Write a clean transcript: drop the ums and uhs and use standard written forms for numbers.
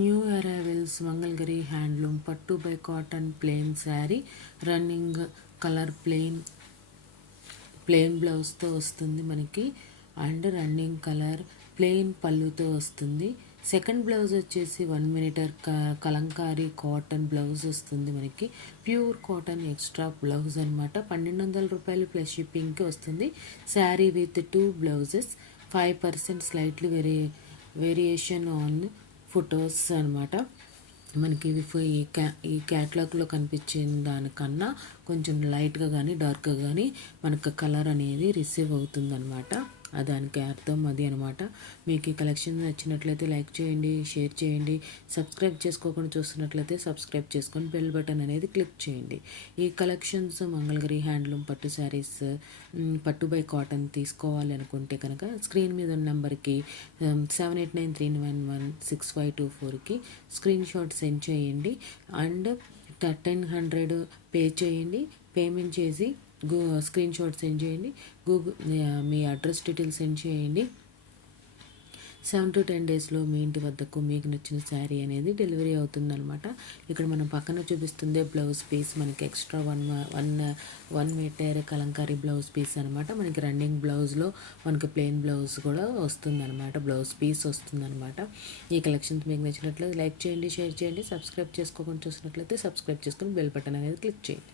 New arrivals Mangalagiri handloom పట్టు by cotton plain sari running colour plain బ్లౌజ్తో వస్తుంది మనకి. అండ్ రన్నింగ్ కలర్ ప్లెయిన్ పళ్ళుతో వస్తుంది. సెకండ్ బ్లౌజ్ వచ్చేసి 1 మీటర్ కలంకారీ కాటన్ బ్లౌజ్ వస్తుంది మనకి. ప్యూర్ కాటన్ ఎక్స్ట్రా బ్లౌజ్ అనమాట. 1200 రూపాయలు ప్లస్ షిప్పింగ్కి వస్తుంది. Sari with 2 blouses. 5% slightly variation on photos అనమాట. మనకి ఈ క్యాట్లాగ్లో కనిపించిన దానికన్నా కొంచెం లైట్గా కానీ డార్క్గా కానీ మనకు కలర్ అనేది రిసీవ్ అవుతుంది అనమాట. దానికి అర్థం అది అనమాట. మీకు ఈ కలెక్షన్ నచ్చినట్లయితే లైక్ చేయండి, షేర్ చేయండి. సబ్స్క్రైబ్ చేసుకోకుండా చూస్తున్నట్లయితే సబ్స్క్రైబ్ చేసుకొని బెల్ బటన్ అనేది క్లిక్ చేయండి. ఈ కలెక్షన్స్ మంగళగిరి హ్యాండ్లూమ్ పట్టు శారీస్ పట్టు బై కాటన్ తీసుకోవాలి అనుకుంటే కనుక స్క్రీన్ మీద ఉన్న నెంబర్కి 7893116524కి స్క్రీన్ షాట్ సెండ్ చేయండి. అండ్ 1300 పే చేయండి. పేమెంట్ చేసి స్క్రీన్ షాట్ సెండ్ చేయండి. మీ అడ్రస్ డీటెయిల్స్ సెండ్ చేయండి. 7 to 10 డేస్లో మీ ఇంటి వద్దకు మీకు నచ్చిన శారీ అనేది డెలివరీ అవుతుందన్నమాట. ఇక్కడ మనం పక్కన చూపిస్తుంది బ్లౌజ్ పీస్. మనకి extra 1 metre Kalamkari blouse piece అనమాట. మనకి రన్నింగ్ బ్లౌజ్లో మనకి ప్లెయిన్ బ్లౌజ్ కూడా వస్తుందన్నమాట. బ్లౌజ్ పీస్ వస్తుందన్నమాట. ఈ కలెక్షన్స్ మీకు నచ్చినట్లయితే లైక్ చేయండి, షేర్ చేయండి. సబ్స్క్రైబ్ చేసుకోకుండా చూసినట్లయితే సబ్స్క్రైబ్ చేసుకొని బెల్ బటన్ అనేది క్లిక్ చేయండి.